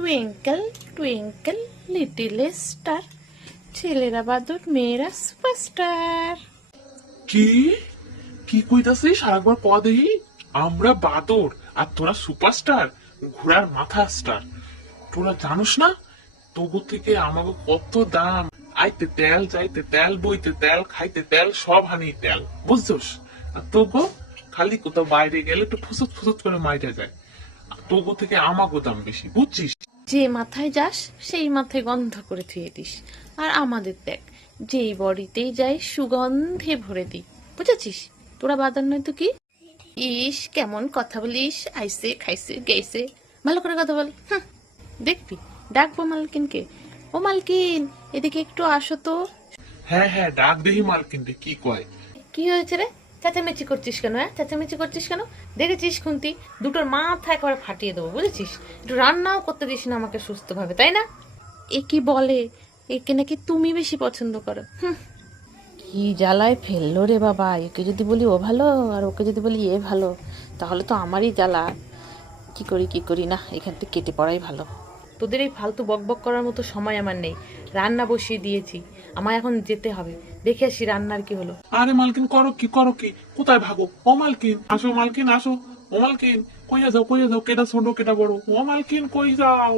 Twinkle twinkle little star, ছেলেরা বাদর মেয়েরা সুপারস্টার। কি কি কইতাছিস? আরেকবার ক দেহি। আমরা বাদর আর তোরা সুপারস্টার, ঘোড়ার মাথা স্টার। তোরা জানোস না তবু থেকে আমাকে কত দাম? আইতে তেল, যাইতে তেল, বইতে তেল, খাইতে তেল, সব হানি তেল, বুঝছোস? আর তবু খালি কোথাও বাইরে গেলে একটু ফুসুত ফুসুত করে মাইটা যায়। আর তবু থেকে আমাকে দাম বেশি, বুঝছিস? যে মাথায় যাস সেই মাথায় গন্ধ করে থুয়ে দিস, আর আমাদের দেখ যেই বডিতেই যাই সুগন্ধে ভরে দিই, বুঝেছিস? তোরা বাদার নয় তো কি? ইস কেমন কথা বলিস, আইসে খাইছে গেইছে, ভালো করে কথা বল। দেখবি ডাকবো মালকিনকে, ও মালকিন এদিকে একটু আসো তো। হ্যাঁ হ্যাঁ, ডাক দেহি মালকিন রে, কি কয়? কি হয়েছে রে? চেঁচামেচি করছিস কেন? চেঁচামেচি করছিস কেন? দেখেছিস খুন্তি দুটোর মাথা একবার ফাটিয়ে দেবো, বুঝেছিস? একটু রান্নাও করতে দিস না আমাকে সুস্থভাবে, তাই না? এ কি বলে, একে নাকি তুমি বেশি পছন্দ করো। কি জ্বালায় ফেললো রে বাবা, একে যদি বলি ও ভালো আর ওকে যদি বলি এ ভালো, তাহলে তো আমারই জ্বালা। কি করি না, এখান থেকে কেটে পড়াই ভালো। তোদের এই ফালতু বকবক করার মতো সময় আমার নেই, রান্না বসিয়ে দিয়েছি, আমায় এখন যেতে হবে, দেখে আসি রান্নার কি হলো। আরে মালকিন, করো কি করো কি? কোথায় ভাগো? ও মালকিন আসো, মালকিন আসো। ও মালকিন কইয়া যাও, কইয়া যাও, কেটা ছোট কেটা বড়? ও মালকিন কই যাও?